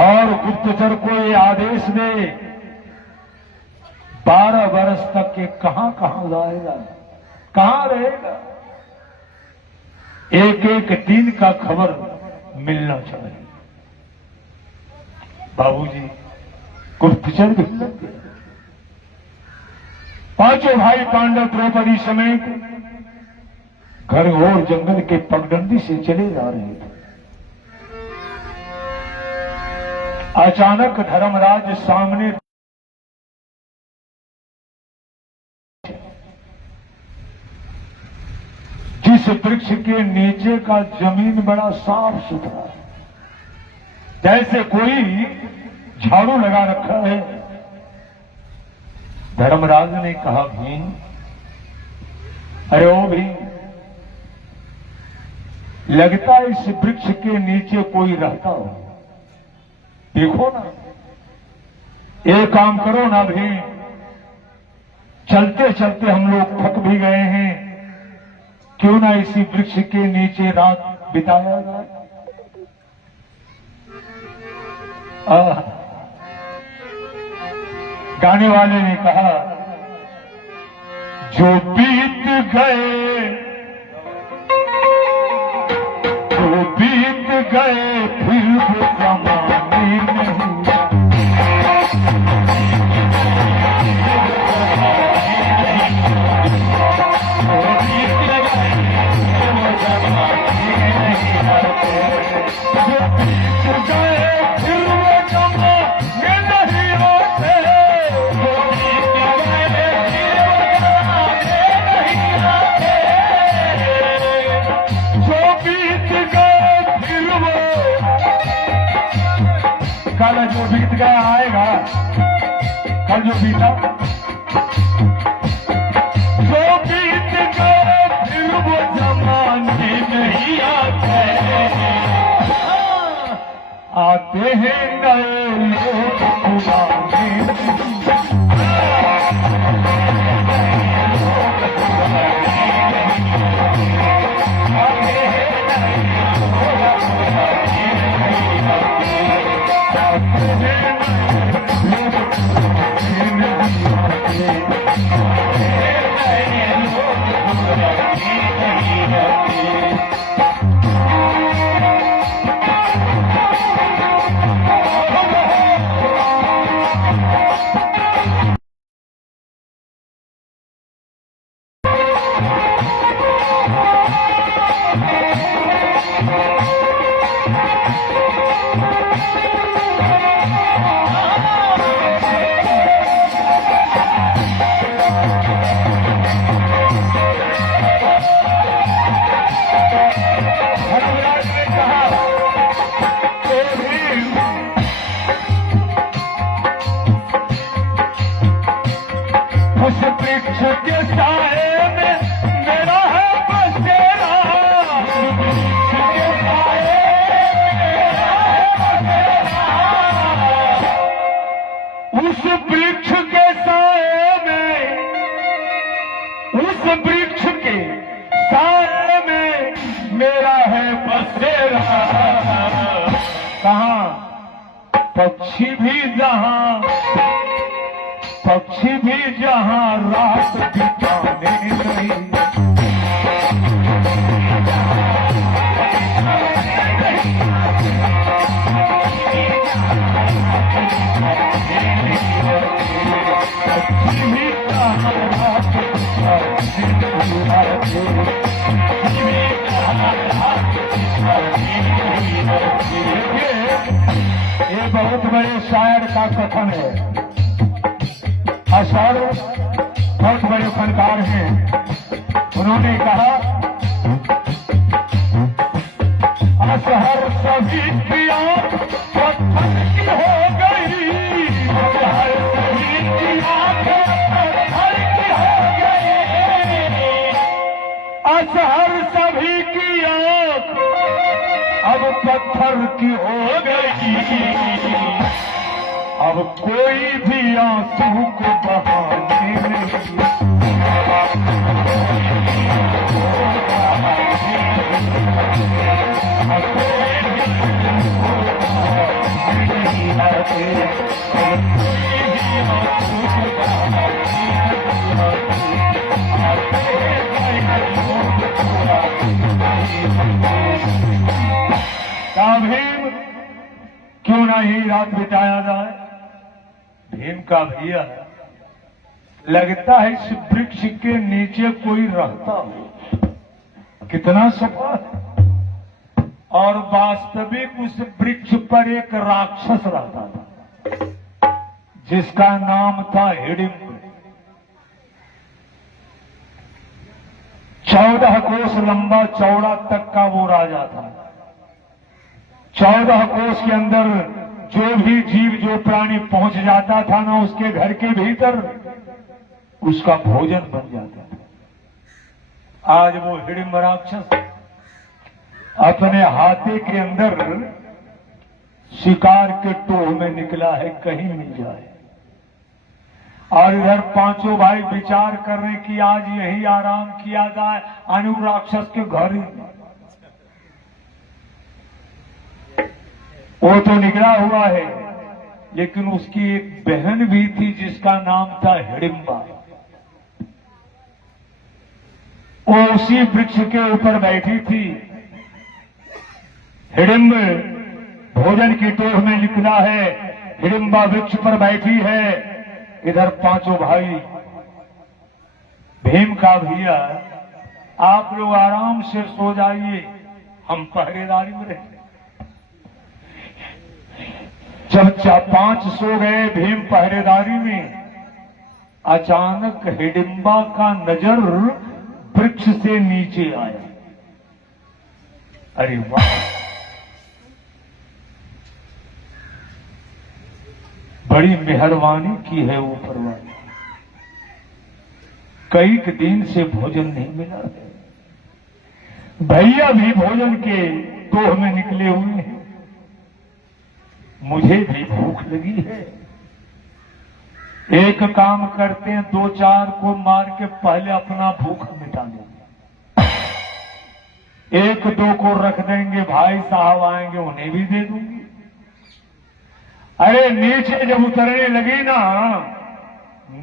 और गुप्तचर को ये आदेश दे, 12 वर्ष तक के कहां जाएगा, कहां रहेगा। एक एक दिन का खबर मिलना चाहिए। बाबूजी, गुप्तचर भी लग गए। पांचों भाई पांडव द्रौपदी समेत घर और जंगल के पगडंडी से चले जा रहे थे। अचानक धर्मराज सामने जिस वृक्ष के नीचे का जमीन बड़ा साफ सुथरा है, जैसे कोई झाड़ू लगा रखा है। धर्मराज ने कहा, भीम, अरे ओ भीम, लगता है इस वृक्ष के नीचे कोई रहता हो, देखो ना। एक काम करो ना भीम, चलते चलते हम लोग थक भी गए हैं, क्यों ना इसी वृक्ष के नीचे रात बिताया जाए। गाने वाले ने कहा, जो बीत गए, जो बीत गए फिर वो जमाने नहीं। कल जो बीत गया आएगा, कल जो बीता, जो बीत गए फिर वो जमाने नहीं आते, आते हैं नए लोग पुराने। पक्षी भी जहां रात बिताने गई। ये बहुत बड़े शायर का कथन है। शायर बहुत बड़े फनकार हैं। उन्होंने कहा असहर सभी की आंख पत्थर की हो गई, असहर सभी की आंख पत्थर की हो गई, असहर सभी की आंख अब पत्थर की हो गई। अब कोई भी आंसू को बहाने नहीं। भीम क्यों नहीं रात बिताया जाए। भीम का भैया लगता है इस वृक्ष के नीचे कोई रहता हो, कितना सफा है। और वास्तविक उस वृक्ष पर एक राक्षस रहता था जिसका नाम था हिडिंब। 14 कोस लंबा चौड़ा तक का वो राजा था। 14 कोस के अंदर जो भी जीव जो प्राणी पहुंच जाता था ना, उसके घर के भीतर उसका भोजन बन जाता था। आज वो हिडिंब राक्षस अपने हाथी के अंदर शिकार के टोह में निकला है, कहीं मिल जाए। और इधर पांचों भाई विचार कर रहे कि आज यही आराम किया जाए अनु राक्षस के घर ही। वो तो निकला हुआ है, लेकिन उसकी एक बहन भी थी जिसका नाम था हिडिंबा। वो उसी वृक्ष के ऊपर बैठी थी। हिडिंब भोजन की टोह में निकला है, हिडिंबा वृक्ष पर बैठी है। इधर पांचों भाई। भीम का भैया आप लोग आराम से सो जाइए, हम पहरेदारी में रहे। जब 5 सो गए भीम पहरेदारी में, अचानक हिडिंबा का नजर वृक्ष से नीचे आया। अरे वाह, बड़ी मेहरबानी की है ऊपर वाले। कई दिन से भोजन नहीं मिला, भैया भी भोजन के टोह में निकले हुए हैं। मुझे भी भूख लगी है। एक काम करते हैं, 2-4 को मार के पहले अपना भूख मिटा देंगे। 1-2 को रख देंगे, भाई साहब आएंगे उन्हें भी दे दूंगी। अरे नीचे जब उतरने लगी ना,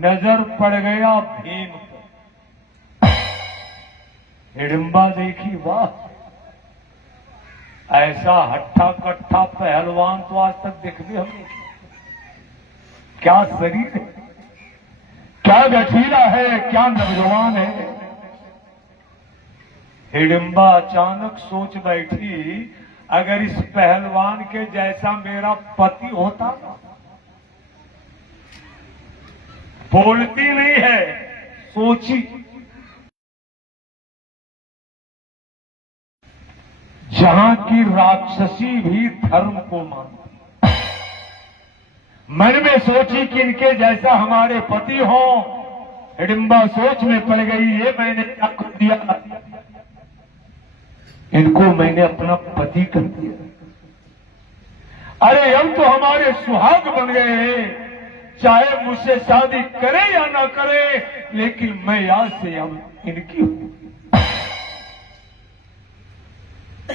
नजर पड़ गया भीम पर। हिडिंबा देखी, वाह, ऐसा हट्ठा कट्ठा पहलवान तो आज तक देखने हमने। क्या शरीर है, क्या गठीला है, क्या नौजवान है। हिडिंबा अचानक सोच बैठी, अगर इस पहलवान के जैसा मेरा पति होता ना। बोलती नहीं है, सोची। जहां की राक्षसी भी धर्म को मानती, मन में सोची कि इनके जैसा हमारे पति हो। हिडिंबा सोच में पड़ गई, ये मैंने क्या कर दिया, इनको मैंने अपना पति कर दिया। अरे अब तो हमारे सुहाग बन गए हैं, चाहे मुझसे शादी करे या ना करे, लेकिन मैं आज से अब इनकी हूं।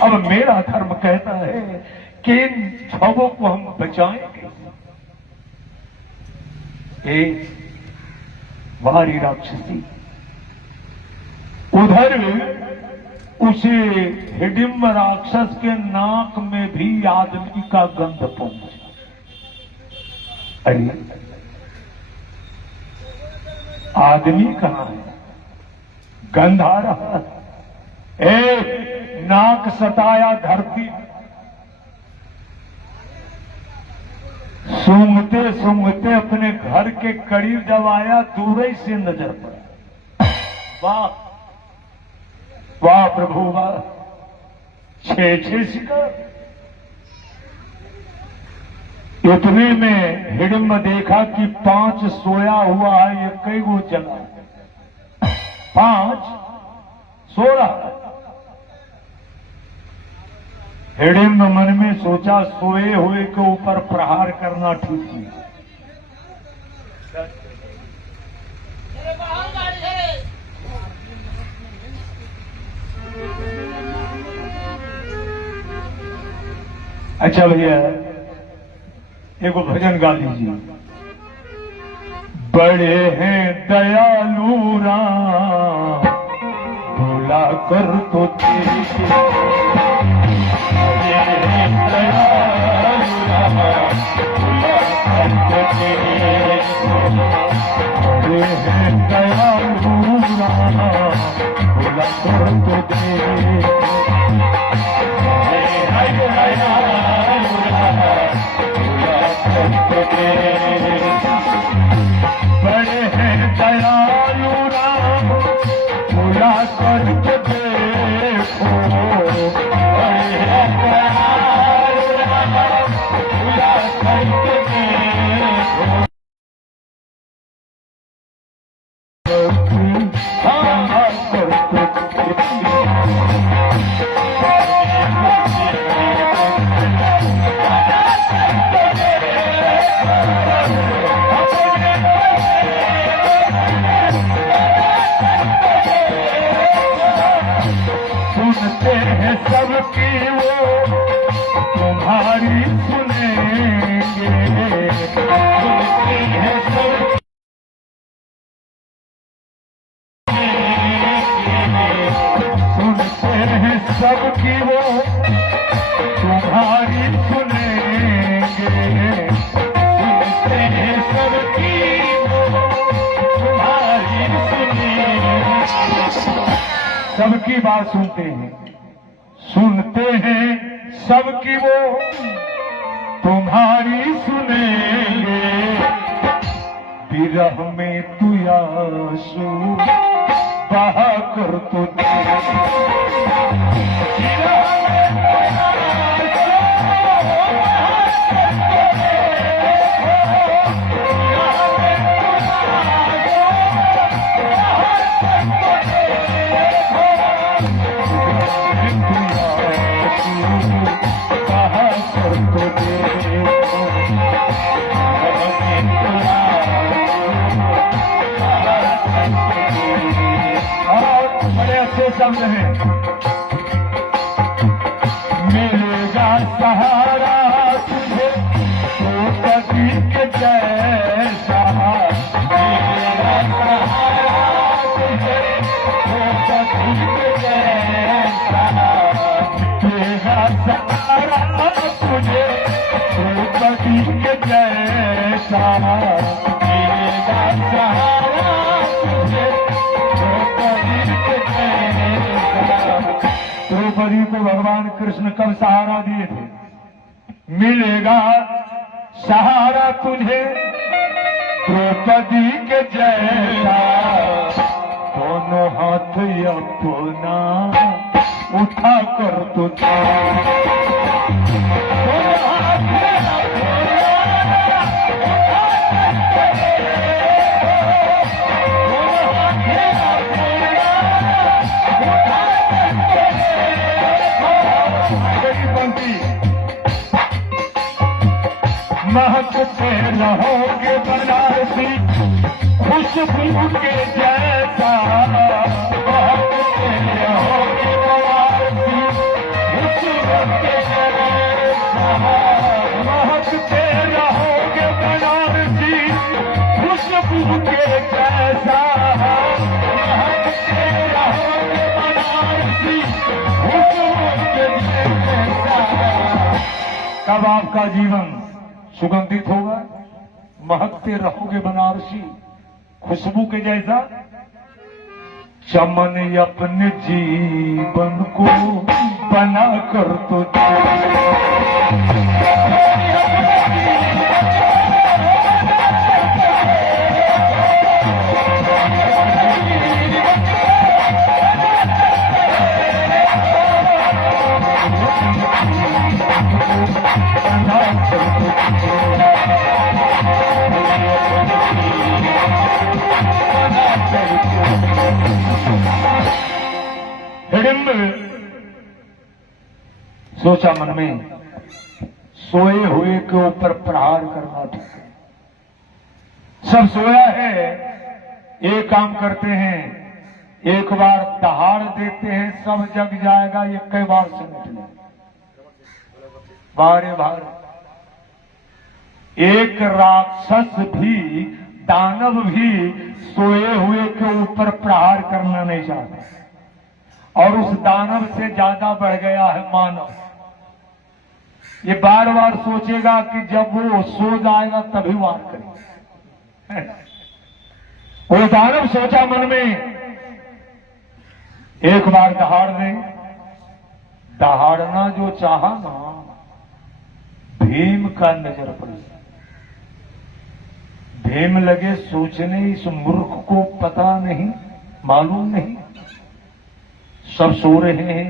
अब मेरा धर्म कहता है कि इन छवों को हम बचाएंगे। हे वारी राक्षसी, उधर उसे हिडिंब राक्षस के नाक में भी आदमी का गंध पहुंचा। अरे आदमी कहां है? गंध आ रहा है। नाक सताया धरती, सूंघते सूंघते अपने घर के करीब जब आया, दूर ही से नजर पड़ा। वाह वाह प्रभु वाह, छे शिकार। इतने में हिडिंब देखा कि 5 सोया हुआ है, ये कई गो जला, 5 सो रहा। हिडिंब मन में सोचा, सोए हुए के ऊपर प्रहार करना ठीक नहीं। अच्छा भैया, एगो भजन गा लीजिए। बड़े हैं दयालु राम, भुला कर तो तेरे, बड़े हैं दयालु राम, भुला कर तो तेरे, बड़े हैं दयालु राम, भुला कर तो तेरे। बड़े हैं दयालु राम, भुला करके देखो, बड़े हैं दयालु राम, भुला करके देखो। सुनते हैं सबकी वो तुम्हारी सुनेंगे, सुनते हैं सब, सुनते हैं सबकी वो तुम्हारी सुनेंगे, सुनते हैं सबकी वो तुम्हारी सुनेंगे। सबकी बात सुनते हैं, सुनते हैं सबकी वो तुम्हारी सुनेंगे। विरह में तू आंसू बहा कर तो शब्द है। मिलेगा सहारा तुझे तो कभी के जैसा, मिलेगा सहारा तुझे तो कभी के जैसा, मिलेगा सहारा तुझे तो कभी के जैसा, मिलेगा सहारा तुझे तो कभी के जैसा। द्रौपदी को भगवान कृष्ण कब सहारा दिए थे? मिलेगा सहारा तुझे द्रौपदी के जैसा, दोनों हाथ अपना उठा कर तुझे, महकते रहोगे बनारसी खुशबू के जैसा, महकते रहोगे बनारसी खुशबू के जैसा, महकते रहोगे बनारसी खुशबू अब आपका जीवन सुगंधित होगा, महकते रहोगे बनारसी खुशबू के जैसा। चमन अपने जीवन को बना कर तो हिडिंब सोचा मन में, सोए हुए के ऊपर प्रहार करना ठीक है। सब सोया है, एक काम करते हैं, एक बार दहाड़ देते हैं, सब जग जाएगा, ये कई बार से निकले बारे बार। एक राक्षस भी, दानव भी सोए हुए के ऊपर प्रहार करना नहीं चाहता, और उस दानव से ज्यादा बढ़ गया है मानव। ये बार बार सोचेगा कि जब वो सो जाएगा तभी वार करेगा। वो दानव सोचा मन में, एक बार दहाड़ दे। दहाड़ना जो चाहा ना, भीम का नजर पड़ गया। भीम लगे सोचने, इस मूर्ख को पता नहीं, मालूम नहीं, सब सो रहे हैं,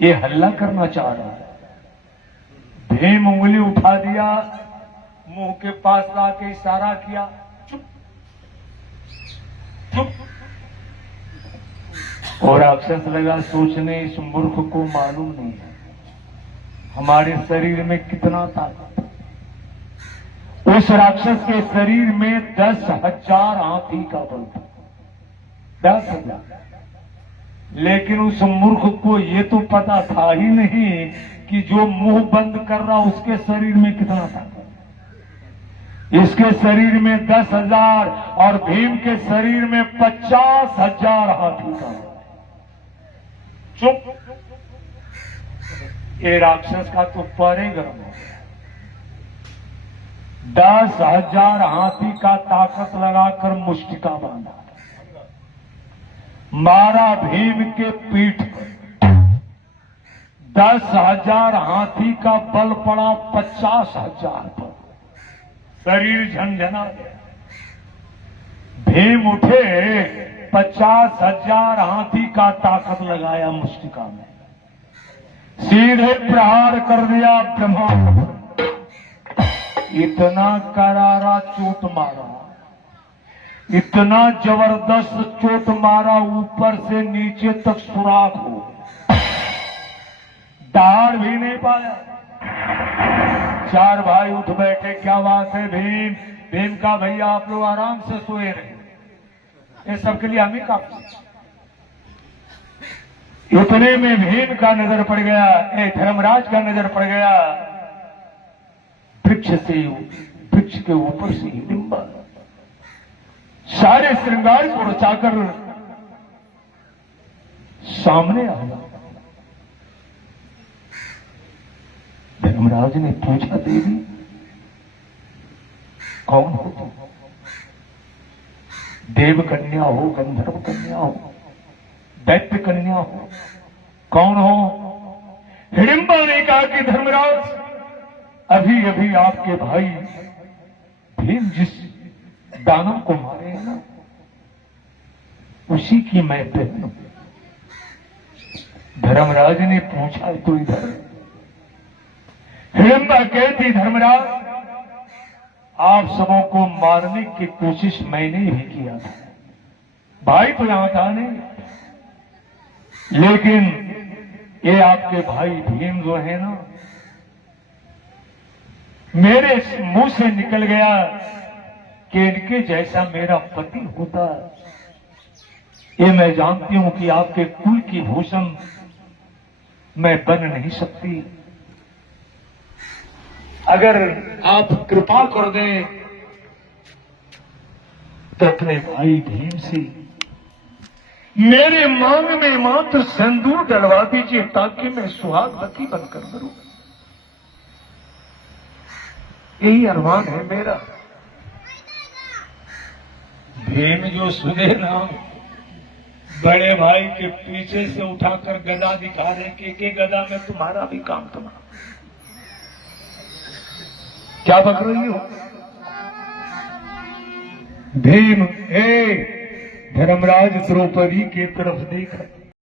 ये हल्ला करना चाह रहा है। भीम उंगली उठा दिया, मुंह के पास लाके इशारा किया, चुप चुप। और राक्षस लगा सोचने, इस मूर्ख को मालूम नहीं है हमारे शरीर में कितना ताकत है। उस राक्षस के शरीर में 10,000 हाथी का बल था, 10,000। लेकिन उस मूर्ख को ये तो पता था ही नहीं कि जो मुंह बंद कर रहा उसके शरीर में कितना ताकत। इसके शरीर में 10,000 और भीम के शरीर में 50,000 हाथी का। चुप। ये राक्षस का तो परे गर्म हो गया। 10,000 हाथी का ताकत लगाकर मुष्टिका बांधा, मारा भीम के पीठ पर। 10,000 हाथी का बल पड़ा 50,000 पर, शरीर झंझना गया। भीम उठे, 50,000 हाथी का ताकत लगाया मुष्टिका में, सीधे प्रहार कर दिया ब्रह्मांड पर। इतना करारा चोट मारा, इतना जबरदस्त चोट मारा, ऊपर से नीचे तक सुराख हो, दहाड़ भी नहीं पाया। चार भाई उठ बैठे, क्या बात है भीम? भीम का भैया आप लोग आराम से सोए रहे, ये सबके लिए हम ही काफी। इतने में भीम का नजर पड़ गया, धर्मराज का नजर पड़ गया। वृक्ष के ऊपर से हिडिंबा सारे श्रृंगार को रचाकर सामने आया। धर्मराज ने पूछा, देवी कौन हो तुम? देव कन्या हो, गंधर्व कन्या हो, दैत्य कन्या हो, कौन हो? हिडिंबा ने कहा कि धर्मराज, अभी अभी आपके भाई भीम जिस दानव को मारे हैं ना, उसी की मैं बहन हूं। धर्मराज ने पूछा, तो इधर। हिडिंबा कहती, धर्मराज आप सबों को मारने की कोशिश मैंने ही किया था, भाई तो यहां था नहीं, लेकिन ये आपके भाई भीम जो है ना, मेरे मुंह से निकल गया कि इनके जैसा मेरा पति होता। ये मैं जानती हूं कि आपके कुल की भूषण मैं बन नहीं सकती। अगर आप कृपा कर दें तो अपने भाई भीम से मेरे मांग में मात्र सिंदूर डलवा दीजिए, ताकि मैं सुहागवती बनकर मरूं। यही अरमान है मेरा। भीम जो सुने ना, बड़े भाई के पीछे से उठाकर गदा दिखा रहे कि एक गदा में तुम्हारा भी काम तुम्हारा। क्या बक रही हो? भीम, धर्मराज द्रौपदी की तरफ देख